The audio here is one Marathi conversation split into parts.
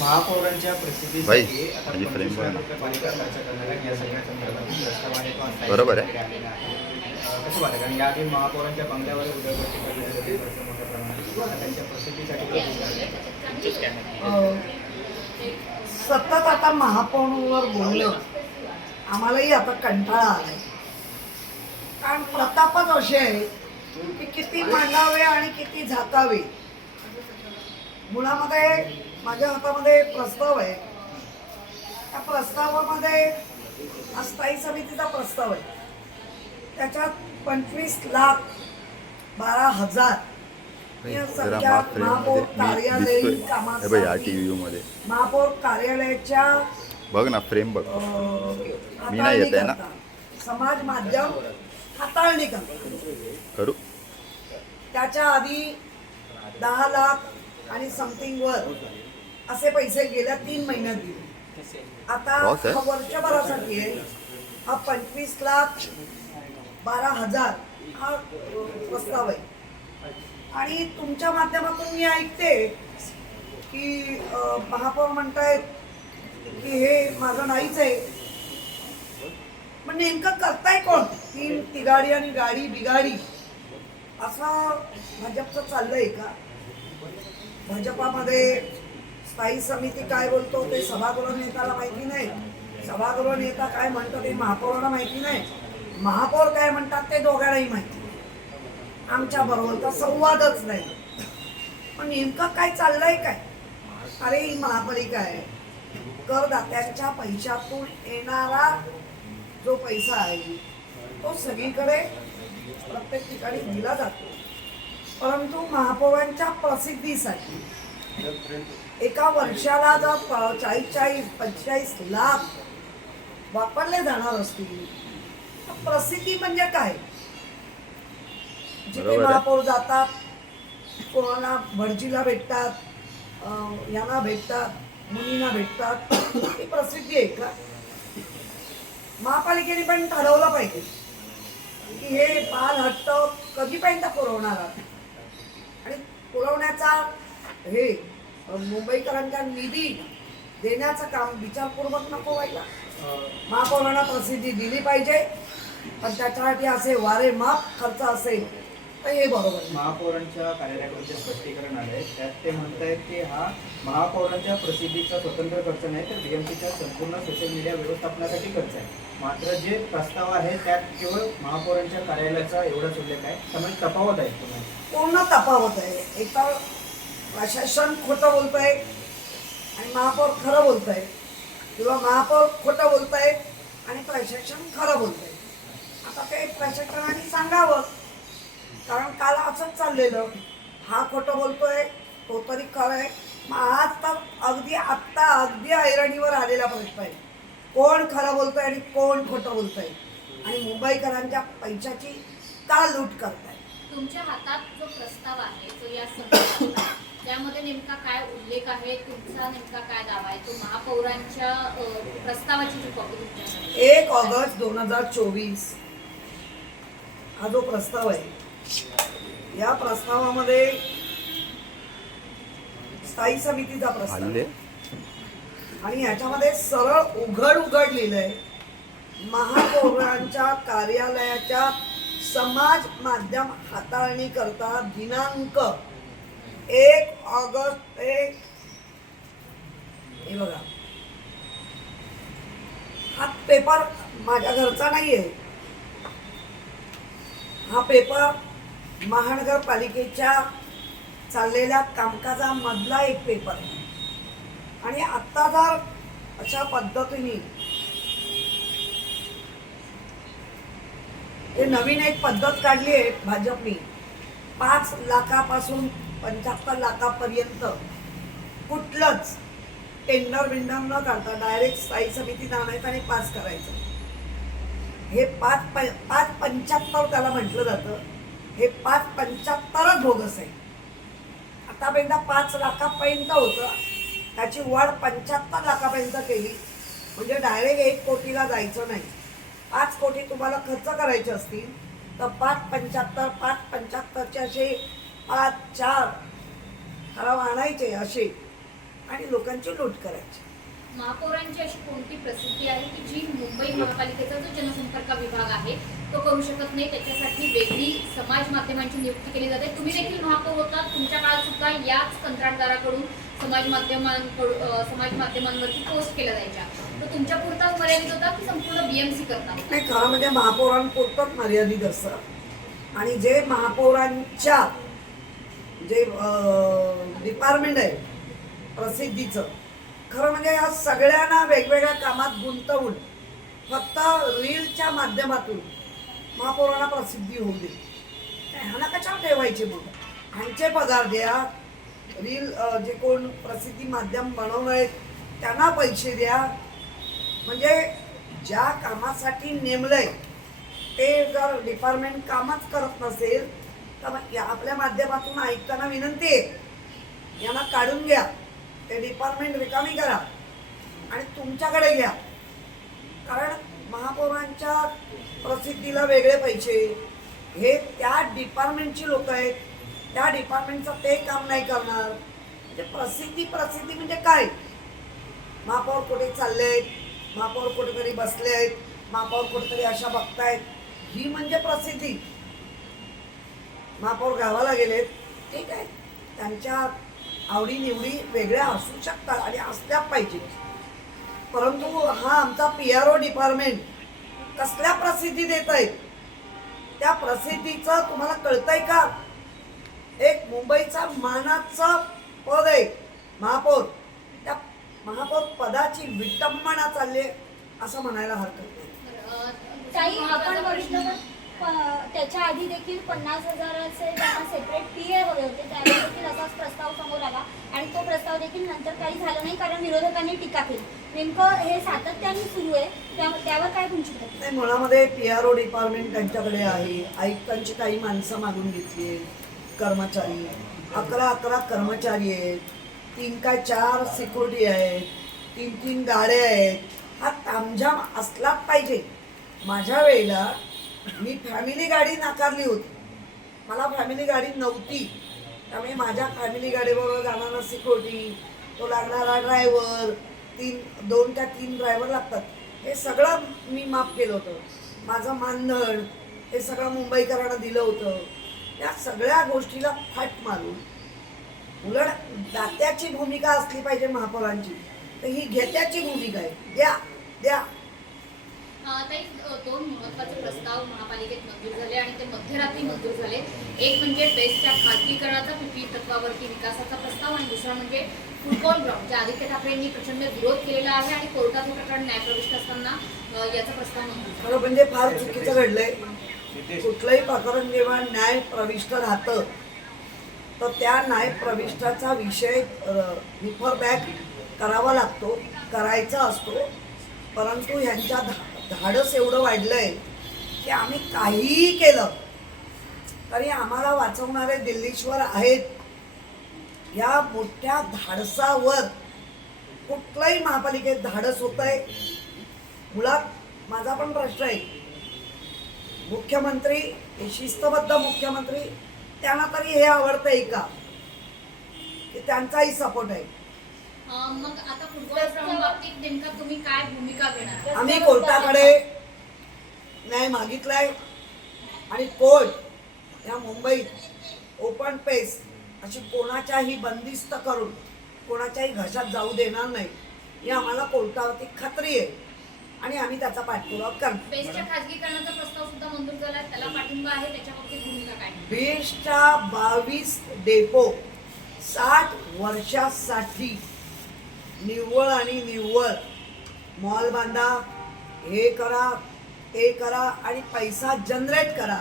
महापौरांच्या भाई प्रसिद्धीसाठी आता माझी फ्रेम 25 बघ लाख ना. रुपये पालिका खर्च करणार आहे. या सगळ्या संदर्भात प्रस्तावाने तो आज बरोबर आहे. आलेला आहे. कसं वाटतं, कारण याआधी महापौरांच्या बंगल्यावर उदयवर्ती करण्यात होते खर्च मोठ्या प्रमाणात. आता त्यांच्या प्रसिद्धीसाठी सतत आता महापौरांवर बोलणं आम्हालाही आता कंटाळा आलाय. कारण प्रतापच असे आहे की किती मांडावे आणि किती झाकावे. मुळामध्ये माझ्या हातामध्ये प्रस्ताव आहे. त्या प्रस्तावामध्ये हा स्थायी समितीचा प्रस्ताव आहे. त्याच्यात 25,12,000 ही संख्या महापौर कार्यालयीन कामासाठी महापौर कार्यालयाच्या बघ ना फ्रेम बघ. मी नाही येत आहे ना. समाज माध्यम हाताळणी करू. त्याच्या आधी 10 लाख आणि समथिंग वर असे पैसे गेल्या 3 महिन्यात दिले. आता हा वर्षभरासाठी आहे. हा 25,12,000 हा प्रस्ताव आहे. आणि तुमच्या माध्यमातून मी ऐकते की महापौर म्हणतायत की हे माझं नाहीच आहे. पण नेमकं करताय कोण? तीन तिगाडी आणि गाडी बिगाडी असं भाजपचं चाललंय का? भाजपामध्ये स्थायी समिती काय बोलतो ते सभागृह नेत्याला माहिती नाही. सभागृह नेता काय म्हणतो ते महापौराला माहिती नाही. महापौर काय म्हणतात ते दोघांनाही माहिती. आमच्या बरोबरचा संवादच नाही. पण नेमकं काय चाललंय काय? अरे ही महापालिका आहे. करदात्यांच्या पैशातून येणारा जो पैसा आहे तो सगळीकडे प्रत्येक ठिकाणी दिला जातो. परंतु महापौरांच्या प्रसिद्धीसाठी एका वर्षाला जर 40-45 लाख वापरले जाणार असतील तर प्रसिद्धी म्हणजे काय? जिथे महापौर जातात, कोणाला भटजीला भेटतात, यांना भेटतात, मुलींना भेटतात, ही प्रसिद्धी आहे का? महापालिकेने पण ठरवलं पाहिजे की हे बाल हट्ट कधीपर्यंत पुरवणार आणि पुरवण्याचा हे मुंबईकरांच्या निधी देण्याचं काम विचारपूर्वक नको व्हायला. महापौरांना प्रसिद्धी दिली पाहिजे, पण त्याच्यासाठी असे वारे माप खर्च असेल तर हे बरोबर. महापौरांच्या कार्यालयाकडून जे स्पष्टीकरण आलंय त्यात ते म्हणतायत की हा महापौरांच्या प्रसिद्धीचा स्वतंत्र खर्च नाही, तर बीएमसीच्या संपूर्ण सोशल मीडिया व्यवस्थापनासाठी खर्च आहे. मात्र जे प्रस्ताव आहे त्यात केवळ महापौरांच्या कार्यालयाचा एवढाच उल्लेख आहे. त्यामुळे तफावत आहे. पूर्ण तफावत आहे. एकतर प्रशासन खोटं बोलतंय आणि महापौर खरं बोलतंय, किंवा महापौर खोटं बोलतंय आणि प्रशासन खरं बोलतंय. आता ते प्रशासनाने सांगावं, कारण काल असंच चाललेलं. हा खोटं बोलतोय, तो तरी खरं आहे. मग आज तर अगदी ऐरणीवर आलेला प्रश्न आहे, कोण खरं बोलतोय आणि कोण खोटं बोलतोय आणि मुंबईकरांच्या पैशाची का लूट करताय. तुमच्या हातात जो प्रस्ताव आहे तो या संदर्भात त्यामध्ये नेमका काय उल्लेख आहे? तुमचा नेमका काय दावा आहे? तो महापौरांच्या प्रस्तावाची जी कॉपी तुमच्याकडे 1 ऑगस्ट 2024 हा जो प्रस्ताव आहे, या प्रस्तावामध्ये स्थायी समितीचा प्रस्ताव आणि याच्यामध्ये सरळ उघड लिहिलंय महापौरांच्या कार्यालयाच्या समाज माध्यम हाताळणी करता दिनांक 1 ऑगस्ट हे बघा. हा पेपर माझ्या घरचा नाहीये. हा पेपर महानगरपालिकेच्या चाललेल्या कामकाजामधला एक पेपर आहे. आणि आत्ता जर अशा पद्धतीने हे नवीन एक पद्धत काढली आहे भाजपने, 5 लाखापासून 75 लाखापर्यंत कुठलंच टेंडर बिंडर न काढता डायरेक्ट स्थायी समितीत आणायचं आणि पास करायचं. हे 5.75 त्याला म्हटलं जातं. हे 5.75च बोगस आहे. आतापर्यंत 5 लाखापर्यंत होतं, त्याची वाढ 75 लाखापर्यंत केली. म्हणजे डायरेक्ट 1 कोटीला जायचं नाही. 5 कोटी तुम्हाला खर्च करायचे असतील तर 5.75 चे असे 5-4 ठराव आणायचे. असे आणि लोकांची लूट करायची. महापौरांची अशी कोणती प्रसिद्धी आहे की जी मुंबई महापालिकेचा जो जनसंपर्क विभाग आहे तो करू शकत नाही, त्याच्यासाठी वेगळी समाज माध्यमांची नियुक्ती केली जाते? तुम्ही देखील महापौर होता, तुमच्या काळात सुद्धा याच कंत्राटदाराकडून समाज माध्यमांवरती पोस्ट केल्या जायच्या, तर तुमच्या पुरता मर्यादित होता की संपूर्ण बीएमसी करता? नाही, खरं म्हणजे महापौरांपुरतंच मर्यादित असतं. आणि जे महापौरांच्या जे डिपार्टमेंट आहे प्रसिद्धीचं, खरं म्हणजे या सगळ्यांना वेगवेगळ्या कामात गुंतवून फक्त रीलच्या माध्यमातून महापौरांना प्रसिद्धी होऊ दे. ह्यांना कशावर ठेवायचे? मग ह्यांचे पगार द्या, रील जे कोण प्रसिद्धी माध्यम बनवणार आहेत त्यांना पैसे द्या. म्हणजे ज्या कामासाठी नेमलंय ते जर डिपार्टमेंट कामच करत नसेल तर आपल्या माध्यमातून ऐकताना विनंती आहे, यांना काढून घ्या, ते डिपार्टमेंट रिकामी करा आणि तुमच्याकडे घ्या. कारण महापौरांच्या प्रसिद्धीला वेगळे पैसे, हे त्या डिपार्टमेंटची लोक आहेत, त्या डिपार्टमेंटचं ते काम नाही करणार. म्हणजे प्रसिद्धी म्हणजे काय? महापौर कुठे चालले आहेत, महापौर कुठेतरी बसले आहेत, महापौर कुठेतरी अशा बघतायत, ही म्हणजे प्रसिद्धी. महापौर गावाला गेलेत, ठीक आहे, त्यांच्या आवडीनिवडी वेगळ्या असू शकतात आणि असल्या पाहिजे. परंतु हा आमचा PRO डिपार्टमेंट कसल्या प्रसिद्धी देत आहे? त्या प्रसिद्धीचं तुम्हाला कळतंय का? एक मुंबईचा मानाचं पद आहे महापौर, त्या महापौर पदाची विटंबना चालली आहे असं म्हणायला हरकत नाही. ताई, आपण बघितलं तर त्याच्या आधी देखील 50,000चे त्यांना सेपरेट PA हवे होते, त्यावेळी देखील असाच प्रस्ताव समोर आला आणि तो प्रस्ताव देखील नंतर काही झालं नाही कारण विरोधकांनी टीका केली. नेमकं हे सातत्याने सुरू आहे, त्यावर काय तुमची प्रतिक्रिया? नाही, मुळामध्ये PRO डिपार्टमेंट त्यांच्याकडे आहे. आयुक्तांची काही माणसं मागून घेतली आहेत, कर्मचारी 11 कर्मचारी आहेत, 3 काय 4 सिक्युरिटी आहेत, 3 गाड्या आहेत. हा तामझाम असलाच पाहिजे. माझ्या वेळेला मी फॅमिली गाडी नाकारली होती, मला फॅमिली गाडी नव्हती, त्यामुळे माझ्या फॅमिली गाडीबरोबर जाणारा सिक्युरिटी, तो लागणारा ड्रायव्हर, 2 त्या 3 ड्रायव्हर लागतात, हे सगळं मी माफ केलं होतं. माझं मानधन हे सगळं मुंबईकरांना दिलं होतं. या सगळ्या गोष्टीला फाट मारून उलट दात्याची भूमिका असली पाहिजे महापौरांची, तर ही घेत्याची भूमिका आहे. द्या द्या. ताई, 2 महत्त्वाचे प्रस्ताव महापालिकेत मंजूर झाले आणि ते मध्यरात्री मंजूर झाले. एक म्हणजे बेस्टच्या खाजगीकरणाचा PPP तत्वावरती विकासाचा प्रस्ताव आणि दुसरा म्हणजे फुटबॉल ग्राउंड, ज्या आदित्य ठाकरेंनी प्रचंड विरोध केलेला आहे आणि कोर्टात हे प्रकरण न्यायप्रविष्ट असताना याचा प्रस्ताव मंजूर झाला. खरं म्हणजे फार चुकीचं घडलंय. कुठलंही प्रकरण जेव्हा न्याय प्रविष्ट राहतं तर त्या न्याय प्रविष्टाचा विषय रिफर बॅक करावा लागतो, करायचा असतो. परंतु ह्यांच्या धाडस एवढं वाढलंय की आम्ही काहीही केलं तरी आम्हाला वाचवणारे दिल्लीश्वर आहेत. या मोठ्या धाडसावर कुठलंही महापालिकेत धाडस होतंय. मुळात माझा पण प्रश्न आहे, मुख्यमंत्री हे शिस्तबद्ध मुख्यमंत्री, त्यांना तरी हे आवडतंय का की त्यांचाही सपोर्ट आहे? मग आता फुटबॉल ग्राउंड बाबतीत नेमका तुम्ही काय भूमिका घेणार? आम्ही कोर्टाकडे न्याय मागितलाय आणि कोर्ट या मुंबईत ओपन पेस अशी कोणाच्याही बंदिस्त करून कोणाच्याही घशात जाऊ देणार नाही, ही आम्हाला कोर्टावरती खात्री आहे आणि आम्ही त्याचा पाठपुरावा करणार. बेस्टच्या खाजगीकरणाचा प्रस्ताव सुद्धा मंजूर झाला, त्याला पाठिंबा आहे, त्याच्या बाबतीत भूमिका काय? बेस्टच्या 22 डेपो 60 वर्षासाठी निव्वळ आणि निव्वळ मॉल बांधा, हे करा ते करा आणि पैसा जनरेट करा.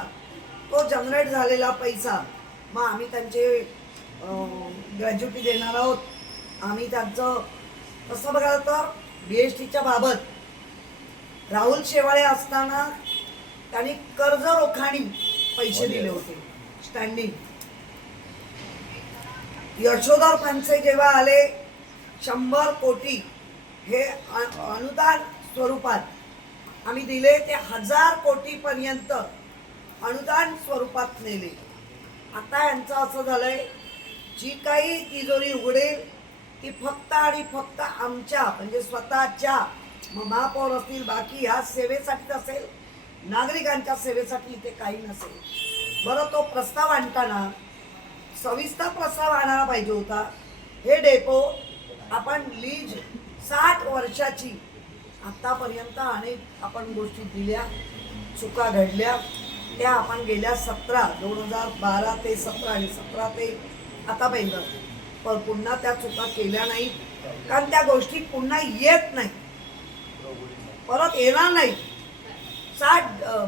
तो जनरेट झालेला पैसा मग आम्ही त्यांचे ग्रॅज्युटी देणार आहोत. आम्ही त्यांचं तसं बघाल तर BSTच्या बाबत राहुल शेवाळे असताना त्यांनी कर्ज रोखाणी पैसे दिले होते स्टँडिंग. यशोधर फणसे जेव्हा आले 100 कोटी हे अनुदान स्वरूपात आम्ही दिले, ते 1000 कोटीपर्यंत अनुदान स्वरूपात नेले. आता यांचं असं झालंय, जी काही तिजोरी उघडेल की फक्त आणि फक्त आमच्या म्हणजे स्वतःच्या महापौर असतील बाकी ह्या सेवेसाठीच असेल, नागरिकांच्या सेवेसाठी इथे काही नसेल. बरं, तो प्रस्ताव आणताना सविस्तर प्रस्ताव आणायला पाहिजे होता. हे डेपो आपण लीज 60 वर्षाची, आतापर्यंत अनेक आपण गोष्टी दिल्या, चुका घडल्या, त्या आपण गेल्या 2012 ते 17 आणि 17 ते आतापर्यंत पण पुन्हा त्या चुका केल्या नाहीत. कारण त्या गोष्टी पुन्हा येत नाही, परत येणार नाही.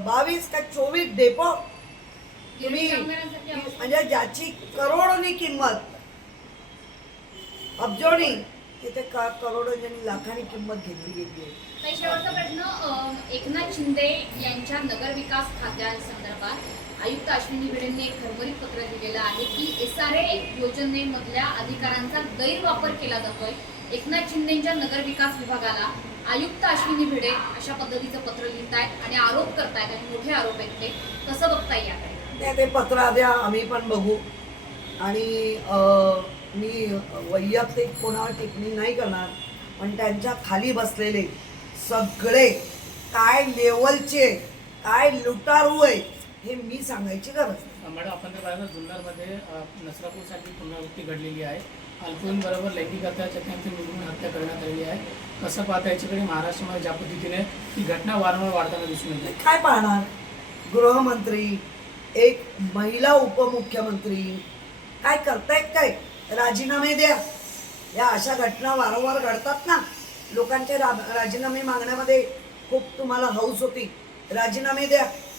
22 का 24 डेपो तुम्ही म्हणजे ज्याची करोडोनी किंमत, अब्जोनी, तिथे करोडोनी लाखांनी किंमत घेतली गेली आहे. काही शेवटचा प्रश्न, एकनाथ शिंदे यांच्या नगरविकास खात्यासंदर्भात आयुक्त अश्विनी भिडेंनी एक खरमरीत पत्र दिलेलं आहे की SRA योजनेमधल्या अधिकारांचा गैरवापर केला जातोय. एकनाथ शिंदेच्या नगरविकास विभागाला आयुक्त अश्विनी भिडे अशा पद्धतीचं पत्र लिहितायत आणि आरोप करतायत आणि मोठे आरोप आहेत. ते कसं बघता याकडे? ते पत्र द्या, आम्ही पण बघू. आणि मी वैयक्तिक कोणावर टिप्पणी नाही करणार, पण त्यांच्या खाली बसलेले सगळे काय लेवलचे, काय लुटारू आहे हे मी सांगायची गरज नाही. मॅडम, आपण तर पाहिलं जुन्नरमध्ये नसरापूरसाठी पुनरावृत्ती घडलेली आहे. अल्पवयीन लैंगिक अत्याचारांची निर्मूल हत्या करण्यात आलेली आहे. कसं पाहता याच्याकडे महाराष्ट्रामध्ये ज्या पद्धतीने ही घटना वारंवार वाढताना दिसून येते? काय पाहणार, गृहमंत्री, एक महिला उपमुख्यमंत्री काय करतायत? काय राजीनामे द्या. या अशा घटना वारंवार घडतात ना, लोकांचे राजीनामे मागण्यामध्ये खूप तुम्हाला हौस होती. राजीनामे द्या.